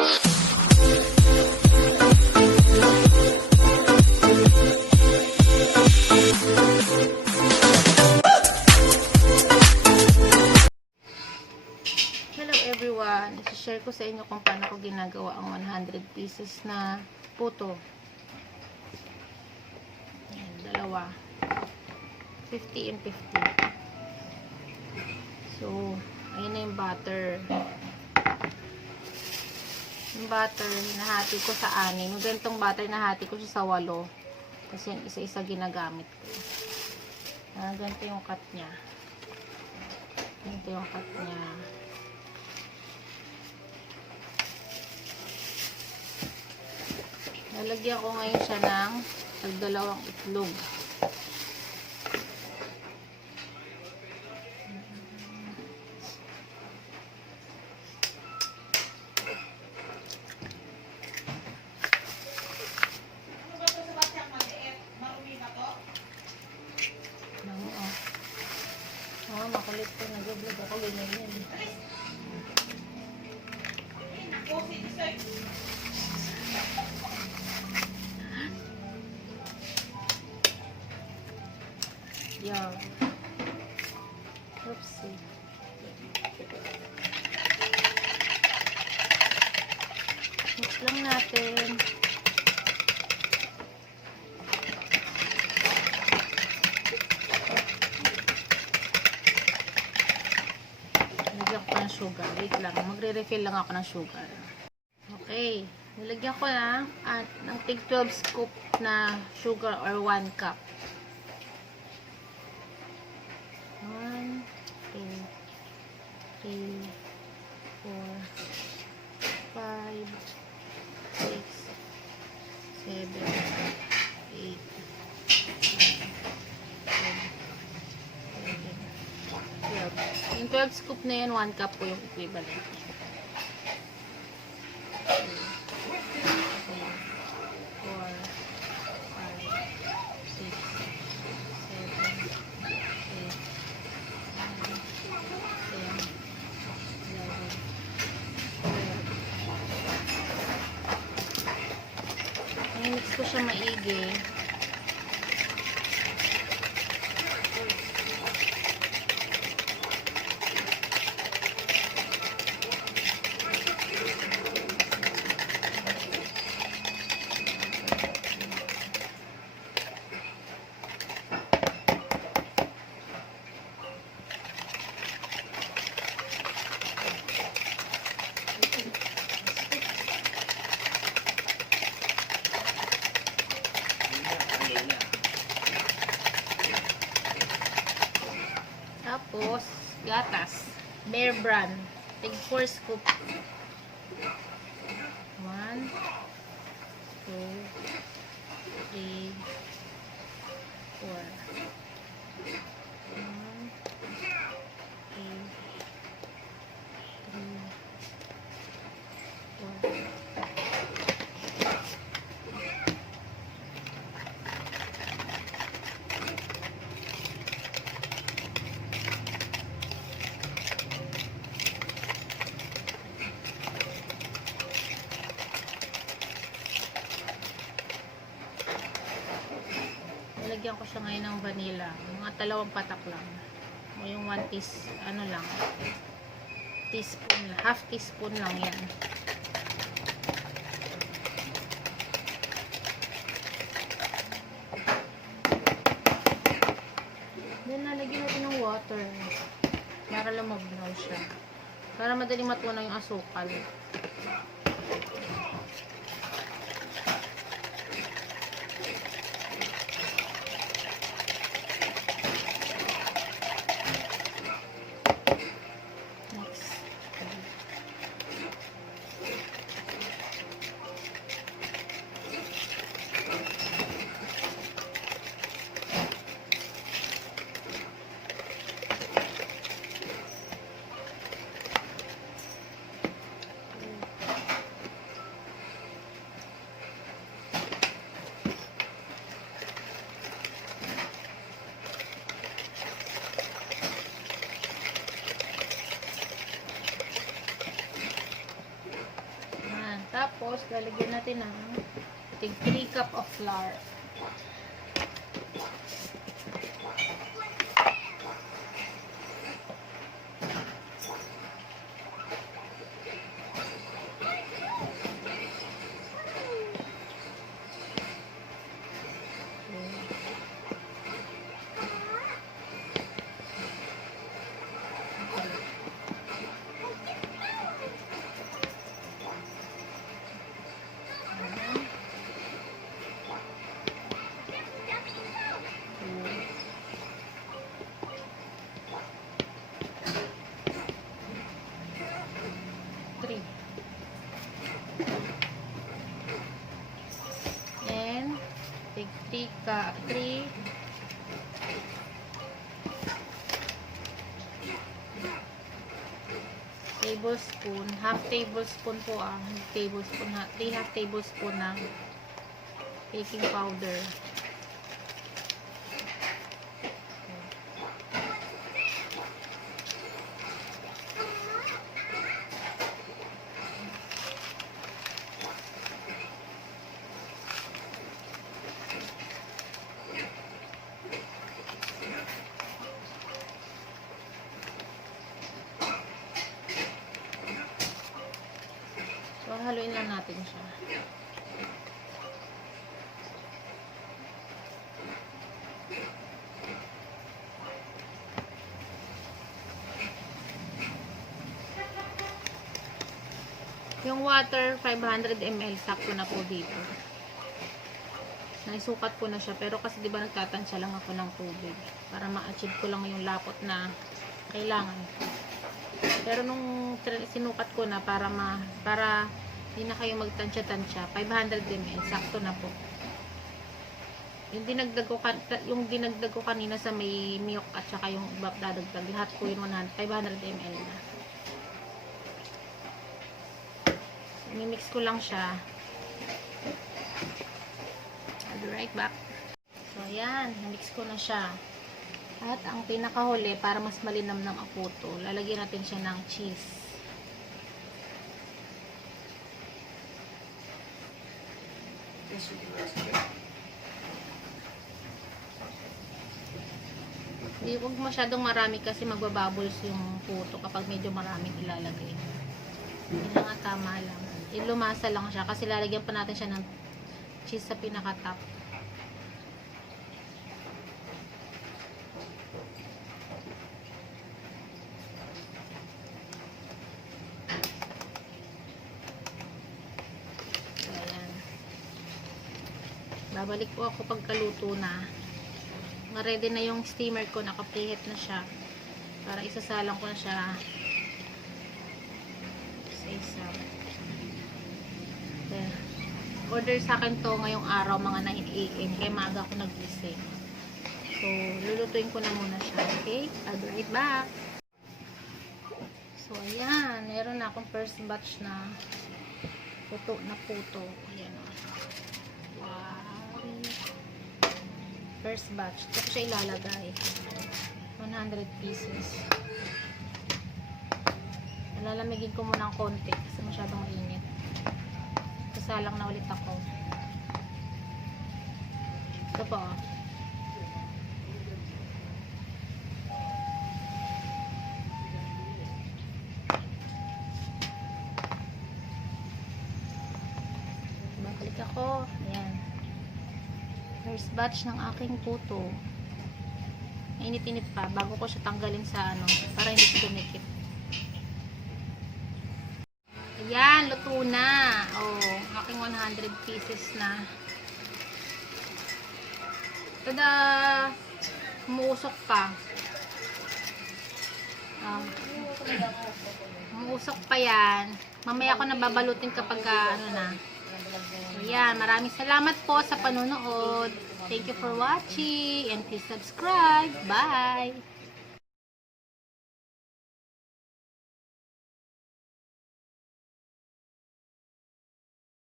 Hello everyone! I-share ko sa inyo kung paano ko ginagawa ang 100 pieces na puto. Ayan, dalawa. 50 and 50. So, ayan na yung butter. Yung butter, nahati ko sa 6. Yung ganitong butter, nahati ko siya sa 8. Kasi yung isa-isa ginagamit ko. Ganito yung cut niya. Ganito yung cut niya. Lalagyan ko ngayon siya ng tag-2 itlog. Makulit ko. Nag-vlog ako. Ganyan yan. Yan. Oopsie. Mix lang natin. Nilagyan ko ng sugar. Wait lang. Magre-refill lang ako ng sugar. Okay. Nilagyan ko na ng tig 12 scoop na sugar or 1 cup. 1, 2, 3, 4, 5, 6, 7, 8, 12. Yung 12 scoop na yun, 1 cup po yung equivalent. 2, 3, 4, 5, 6, 7, 8, 9, 10, 11, 12. Mix ko siya maigi. Tapos, gatas. Bear Brand. Tig 4 scoop. 1, 2, 3, 4. 1, 2, 3, 4. Lagyan ko siya ngayon ng vanilla. Mga 2 patak lang. O yung 1 teaspoon lang. Half teaspoon lang yan. Then, nalagyan natin ng water. Para lumabnaw siya. Para madaling matunaw yung asukal. Tapos, lalagyan natin ng 3 cup of flour. And take 3 tablespoon, half tablespoon po 3 half tablespoon ng baking powder. So, haluin lang natin siya. Yung water, 500 ml, sakto na po dito. Naisukat ko na siya, pero kasi diba nagtatansya lang ako ng tubig para ma-achieve ko lang yung lapot na kailangan. Pero nung sinukat ko na para hindi na kayo magtansya-tansya, 500 ml, sakto na po. Yung dinagdag ko kanina sa may milk at saka yung dadagdag, lahat po yun 500 ml na. I-mix ko lang siya. I'll be right back. So, ayan, na-mix ko na siya. At ang pinakahuli, para mas malinamnam ang puto, lalagyan natin siya ng cheese. Hindi, huwag masyadong marami kasi magbabubbles yung puto kapag medyo maraming ilalagay. Hindi na nga, tama lang. Lumasa lang siya kasi lalagyan pa natin siya ng cheese sa pinaka-top. Babalik po ako pagkaluto na. Ready na yung steamer ko, naka-preheat na siya. Para isasalang ko na siya sa isa. Order sa akin to ngayong araw, mga 9 AM. Kaya maaga ako nagising. So, lulutuin ko na muna siya. Okay? I'll be right back. So, ayan. Meron na akong first batch na puto. Ayan o. Wow. First batch. Ito ko siya ilalagay. 100 pieces. Lalamigin ko muna ng konti kasi masyadong mainit. Salang na ulit ako. Ito po. Babalik ako. Ayan. First batch ng aking puto. Init-init pa bago ko siya tanggalin sa para hindi dumikit. Ayan, luto na. Oh, aking 100 pieces na. Tada! Umuusok pa. Umuusok pa yan. Mamaya ko na babalutin kapag na. Ayan, maraming salamat po sa panonood. Thank you for watching and please subscribe. Bye!